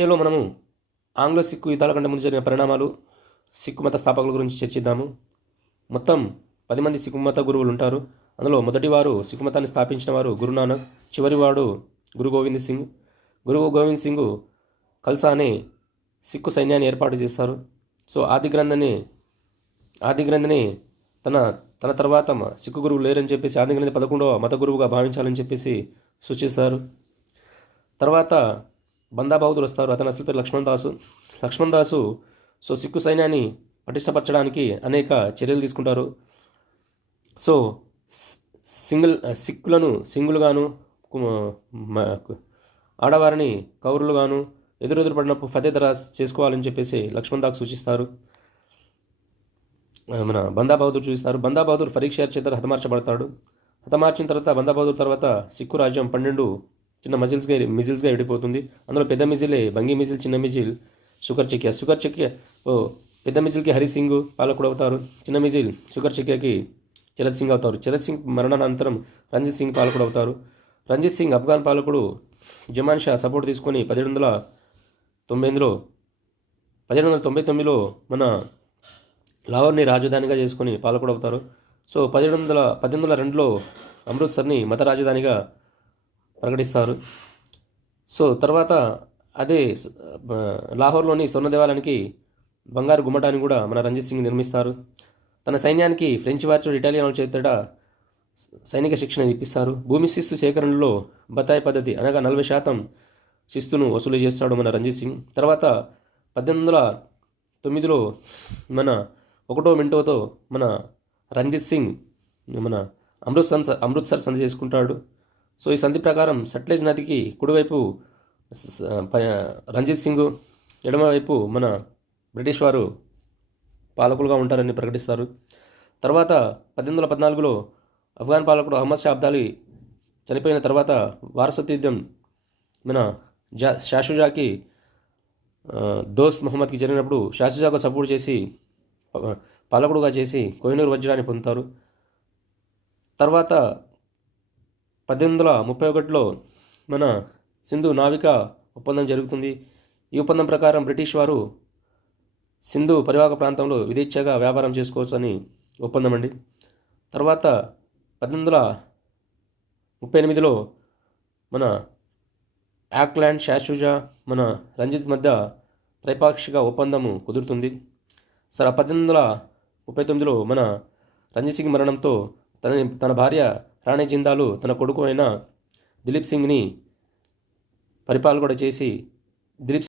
వీడియోలో మనము ఆంగ్ల సిక్కు యుద్ధాల కంటే ముందు జరిగిన పరిణామాలు సిక్కు మత స్థాపకుల గురించి చర్చిద్దాము. మొత్తం పది మంది సిక్కు మత గురువులు ఉంటారు. అందులో మొదటివారు సిక్కు మతాన్ని స్థాపించిన వారు గురునానక్ చివరివాడు గురు గోవింద్ సింగ్. గురు గోవింద్ సింగ్ కల్సా అనే సిక్కు సైన్యాన్ని ఏర్పాటు చేస్తారు. సో ఆది గ్రంథని ఆది గ్రంథిని తన తన తర్వాత సిక్కు గురువు లేరని చెప్పేసి ఆది గ్రంథి పదకొండవ మత గురువుగా భావించాలని చెప్పేసి సూచిస్తారు. తర్వాత బందా వస్తారు. అతని అసలు పేరు లక్ష్మణ్ దాసు. లక్ష్మణ్ దాసు సో సిక్కు సైన్యాన్ని పటిష్టపరచడానికి అనేక చర్యలు తీసుకుంటారు. సో సింగిల్ సిక్కులను సింగులుగాను ఆడవారిని కౌరులుగాను ఎదురెదురు పడినప్పుడు ఫతేదరా చేసుకోవాలని చెప్పేసి లక్ష్మణ్ దాస్ సూచిస్తారు. మన బందాబహదూర్ చూపిస్తారు. బందా బహదూర్ పరీక్ష చేత హతమార్చబడతాడు. హతమార్చిన తర్వాత బందాబహదూర్ తర్వాత సిక్కు రాజ్యం పన్నెండు చిన్న మజిల్స్గా మిజిల్స్గా విడిపోతుంది. అందులో పెద్ద మిజిలే బంగి మిజిల్ చిన్న మిజిల్ షుగర్ చెక్యా షుగర్ చెక్యా ఓ పెద్ద మిజిల్కి హరి సింగ్ పాలకుడు అవుతారు. చిన్న మిజిల్ షుగర్ చెక్యాకి చరత్ సింగ్ అవుతారు. చరత్ సింగ్ మరణానంతరం రంజిత్ సింగ్ పాలకుడు అవుతారు. రంజిత్ సింగ్ ఆఫ్ఘాన్ పాలకుడు జమాన్ షా సపోర్ట్ తీసుకొని పదిహేడు వందల తొంభై ఎనిమిదిలో పదిహేడు వందల తొంభై తొమ్మిదిలో మన లాహోర్ని రాజధానిగా చేసుకొని పాలకుడు అవుతారు. సో పదిహేడు వందల పద్దెనిమిది వందల రెండులో అమృత్సర్ని మత రాజధానిగా ప్రకటిస్తారు. సో తర్వాత అదే లాహోర్లోని స్వర్ణ దేవాలయానికి బంగారు గుమ్మటాన్ని కూడా మన రంజిత్ సింగ్ నిర్మిస్తారు. తన సైన్యానికి ఫ్రెంచ్ వార్చుడు ఇటాలియన్ చేతట సైనిక శిక్షణ ఇప్పిస్తారు. భూమి శిస్తు సేకరణలో బతాయి పద్ధతి అనగా నలభై శాతం శిస్తును వసూలు చేస్తాడు మన రంజిత్ సింగ్. తర్వాత పద్దెనిమిది వందల తొమ్మిదిలో మన ఒకటో మింటోతో మన రంజిత్ సింగ్ మన అమృత్సర్ అమృత్సర్ సంధి చేసుకుంటాడు. సో ఈ సంధి ప్రకారం సట్లెజ్ నదికి కుడివైపు రంజిత్ సింగ్ ఎడమవైపు మన బ్రిటిష్ వారు పాలకులుగా ఉంటారని ప్రకటిస్తారు. తర్వాత పద్దెనిమిది వందల పద్నాలుగులో అఫ్ఘాన్ పాలకుడు అహ్మద్ షా అబ్దాలి చనిపోయిన తర్వాత వారసత్వం మన జా షాషుజాకి దోస్త్ మహమ్మద్కి జరిగినప్పుడు షాషుజాకు సపోర్ట్ చేసి పాలకుడుగా చేసి కోహినూర్ వజ్రాన్ని పొందుతారు. తర్వాత పద్దెనిమిది వందల ముప్పై ఒకటిలో మన సింధు నావిక ఒప్పందం జరుగుతుంది. ఈ ఒప్పందం ప్రకారం బ్రిటిష్ వారు సింధు పరివాహక ప్రాంతంలో విదేచ్ఛగా వ్యాపారం చేసుకోవచ్చని ఒప్పందం అండి. తర్వాత పద్దెనిమిది వందల ముప్పై ఎనిమిదిలో మన యాక్లాండ్ షాషుజా మన రంజిత్ మధ్య త్రైపాక్షిక ఒప్పందము కుదురుతుంది. సరే పద్దెనిమిది వందల ముప్పై తొమ్మిదిలో మన రంజిత్ సింగ్ మరణంతో తన తన భార్య రాణి జిందాలు తన కొడుకు అయిన దిలీప్ సింగ్ని పరిపాలన కూడా చేసి దిలీప్